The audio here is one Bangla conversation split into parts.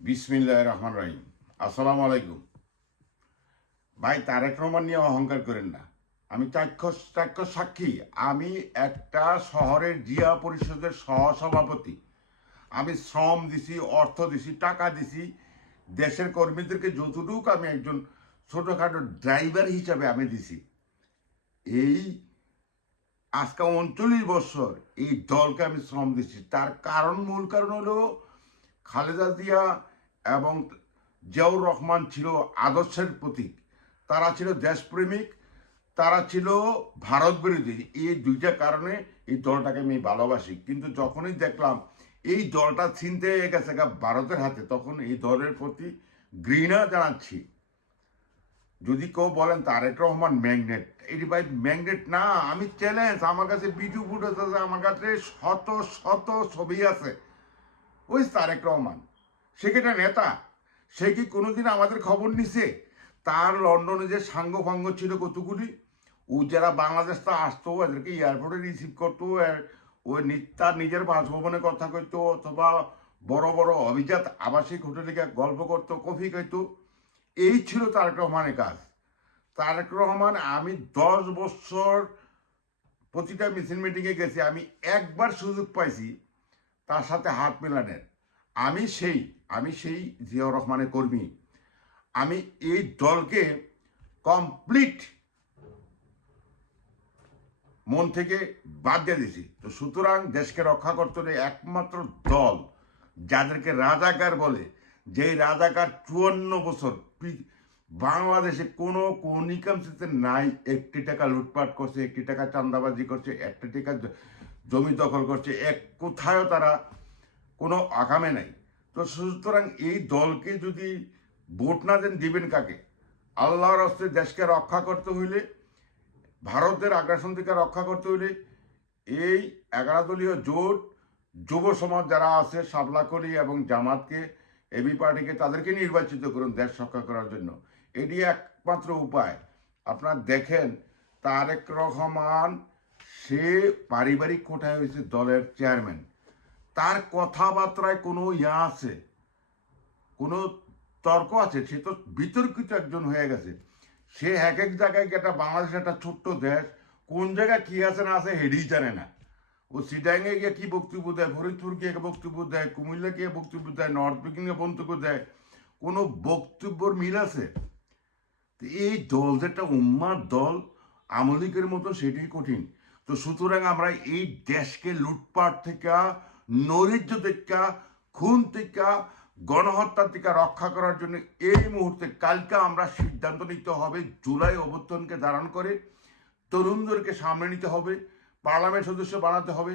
বিসমিল্লাহির রহমানির রহিম। আসসালামু আলাইকুম। ভাই, তারেক রহমান নিয়ে অহংকার করেন না। আমি চাক্ষুষ সাক্ষী। আমি একটা শহরের জিয়া পরিষদের সহসভাপতি। আমি শ্রম দিছি, অর্থ দিছি, টাকা দিছি। দেশের কর্মীদেরকে যতটুকু আমি একজন ছোটোখাটো ড্রাইভার হিসাবে আমি দিছি। এই আজকে 39 বছর এই দলকে আমি শ্রম দিচ্ছি। তার মূল কারণ হলো খালেদা জিয়া এবং জিয়াউর রহমান ছিল আদর্শের প্রতীক। তারা ছিল দেশপ্রেমিক, তারা ছিল ভারত বিরোধী। এই দুইটা কারণে এই দলটাকে আমি ভালোবাসি। কিন্তু যখনই দেখলাম এই দলটা ছিনতে হয়ে গেছে ভারতের হাতে, তখন এই দলের প্রতি ঘৃণা জানাচ্ছি। যদি কেউ বলেন তারেক রহমান ম্যাগনেট, এটি ভাই ম্যাগনেট না। আমি চ্যালেঞ্জ, আমার কাছে ভিডিও ফুটেজ আছে, আমার কাছে শত শত ছবি আছে। ওই তারেক রহমান, সে কি একটা নেতা? সে কি কোনোদিন আমাদের খবর নিছে? তার লন্ডনে যে সাঙ্গ ফাঙ্গ ছিল কতগুলি, ও যারা বাংলাদেশ তা আসতো, এদেরকে এয়ারপোর্টে রিসিভ করতো, ওই তার নিজের বাসভবনে কথা কইতো, অথবা বড় বড় অভিজাত আবাসিক হোটেলে গিয়ে গল্প করতো, কফি খাইতো। এই ছিল তারেক রহমানের কাজ। তারেক রহমান, আমি 10 বছর প্রতিটা মিছিল মিটিংয়ে গেছি, আমি একবার সুযোগ পাইছি তার সাথে হাত মেলানের। আমি সেই জিয়াউর রহমানের কর্মী। আমি এই দলকে কমপ্লিট মন থেকে বাদ দিয়ে দিয়েছি। তো সুতরাং দেশকে রক্ষা করতে হলে একমাত্র দল যাদেরকে রাজাকার বলে, যেই রাজাকার 54 বছর বাংলাদেশে কোনো কনিকামসিতে নাই, একটি টাকা লুটপাট করছে, একটি টাকা চাঁদাবাজি করছে, একটি টাকা জমি দখল করছে, কোথায়ও তারা কোনো আকামে নাই। তো সুতরাং এই দলকে যদি ভোট না দেন, দিবেন কাকে? আল্লাহর হস্তে দেশকে রক্ষা করতে হইলে, ভারতের আগ্রাসন থেকে রক্ষা করতে হইলে এই 11 দলীয় জোট, যুব সমাজ যারা আছে, সাবলাকলি এবং জামাতকে, এবি পার্টিকে, তাদেরকে নির্বাচিত করুন দেশ রক্ষা করার জন্য। এটি একমাত্র উপায়। আপনারা দেখেন, তারেক রহমান সে পারিবারিক কোঠায় হয়েছে দলের চেয়ারম্যান। তার কথাবার্তায় কোনো আছে, কোনো তর্ক আছে? সে তো বিতর্কিত একজন হয়ে গেছে। সে এক এক জায়গায়, একটা বাংলাদেশ একটা ছোট্ট দেশ, কোন জায়গায় কি আছে না আছে হেডেই জানে না। ও সিটাঙ্গে গিয়ে কি বক্তব্য দেয়, ফরিদপুর গিয়ে বক্তব্য দেয়, কুমিল্লা গিয়ে বক্তব্য দেয়, নর্থ বেঙ্গলে বক্তব্য দেয়, কোনো বক্তব্যর মিল আছে? এই দল যে একটা উম্মার দল, আমলিকের মতো, সেটাই কঠিন। তো সুতরাং আমরা এই দেশকে লুটপাট থেকে, নৈরাজ্য থেকে, খুন থেকে, গণহত্যা থেকে রক্ষা করার জন্য এই মুহূর্তে কালকে আমরা সিদ্ধান্ত নিতে হবে। জুলাই অভ্যুত্থানকে ধারণ করে তরুণদেরকে সামনে নিতে হবে, পার্লামেন্ট সদস্য বানাতে হবে,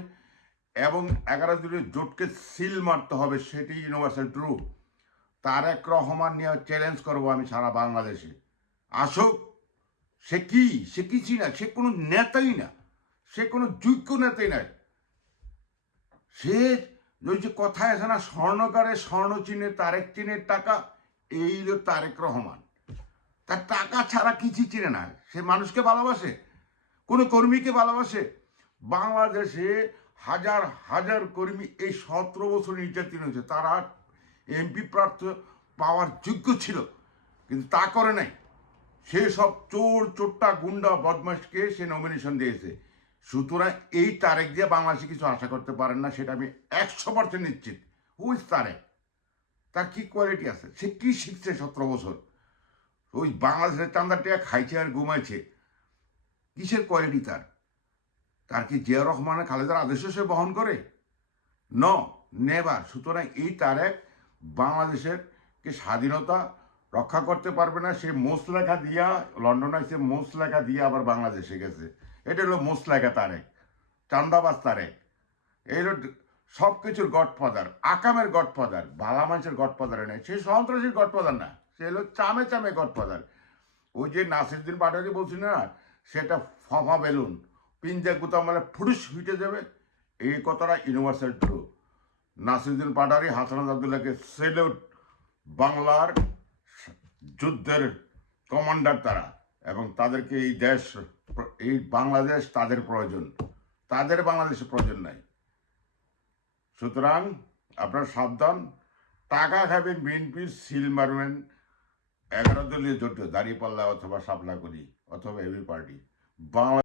এবং 11 দলীয় জোটকে সিল মারতে হবে। সেটি ইউনিভার্সাল ট্রু। তারেক রহমান নিয়ে চ্যালেঞ্জ করবো আমি সারা বাংলাদেশে। আসুক। সে কিছুই না, সে কোনো নেতাই না, সে কোনো যোগ্য নেতাই নাই। সে ওই যে কথায় আছে না, স্বর্ণকারে স্বর্ণ চিনে, তারেক চিনের টাকা। এই হলো তারেক রহমান। তার টাকা ছাড়া কিছুই চিনে না। সে মানুষকে ভালোবাসে, কোনো কর্মীকে ভালোবাসে। বাংলাদেশে হাজার হাজার কর্মী এই 17 বছর নির্যাতন হয়েছে, তারা এমপি প্রার্থী পাওয়ার যোগ্য ছিল, কিন্তু তা করে নাই। সে সব চোর চোট্টা গুন্ডা বদমাশকে সে নমিনেশন দিয়েছে। সুতরাং এই তারেক দিয়ে বাংলাদেশে কিছু আশা করতে পারেন না, সেটা আমি 100% নিশ্চিত। হুইজ তারেক? তার কি কোয়ালিটি আছে? সে কি শিখছে 17 বছর? ওই বাংলাদেশের চান্দার খাইছে আর ঘুমাইছে। কিসের কোয়ালিটি তার? তার কি জিয়া রহমানের, খালেদার আদেশও সে বহন করে? ন, নেভার। সুতরাং এই তারেক বাংলাদেশের কে স্বাধীনতা রক্ষা করতে পারবে না। সে মোসলেখা দিয়া লন্ডন আসছে, মোসলেখা দিয়ে আবার বাংলাদেশে গেছে। এটা হলো মোসলেখা তারেক, চান্দাবাজ তারেক। এই হলো সব কিছুর গডফাদার, আকামের গডফাদার, ভালা মানুষের গডফাদার নেই। সে সন্ত্রাসীর গডফাদার না, সে হলো চামে চামে গডফাদার। ওই যে নাসিরুদ্দিন পাটোয়ারি বলছি না, সেটা ফফা বেলুন, পিঞ্জা গুতা মানে ফুটুস হিটে যাবে। এই কথাটা ইউনিভার্সাল ট্রু। নাসিরুদ্দিন পাটোয়ারি, হাসান আবদুল্লাহকে সেলুট। বাংলার যুদ্ধের কমান্ডার তারা, এবং তাদেরকে এই দেশ, এই বাংলাদেশ তাদের প্রয়োজন, তাদের বাংলাদেশের প্রয়োজন নাই। সুতরাং আপনার সাবধান। টাকা খাবেন বিএনপির, সিল মারবেন 11 দলীয় জোট, দাঁড়িপাল্লা অথবা শাপলা করি অথবা এবি পার্টি। বাংলা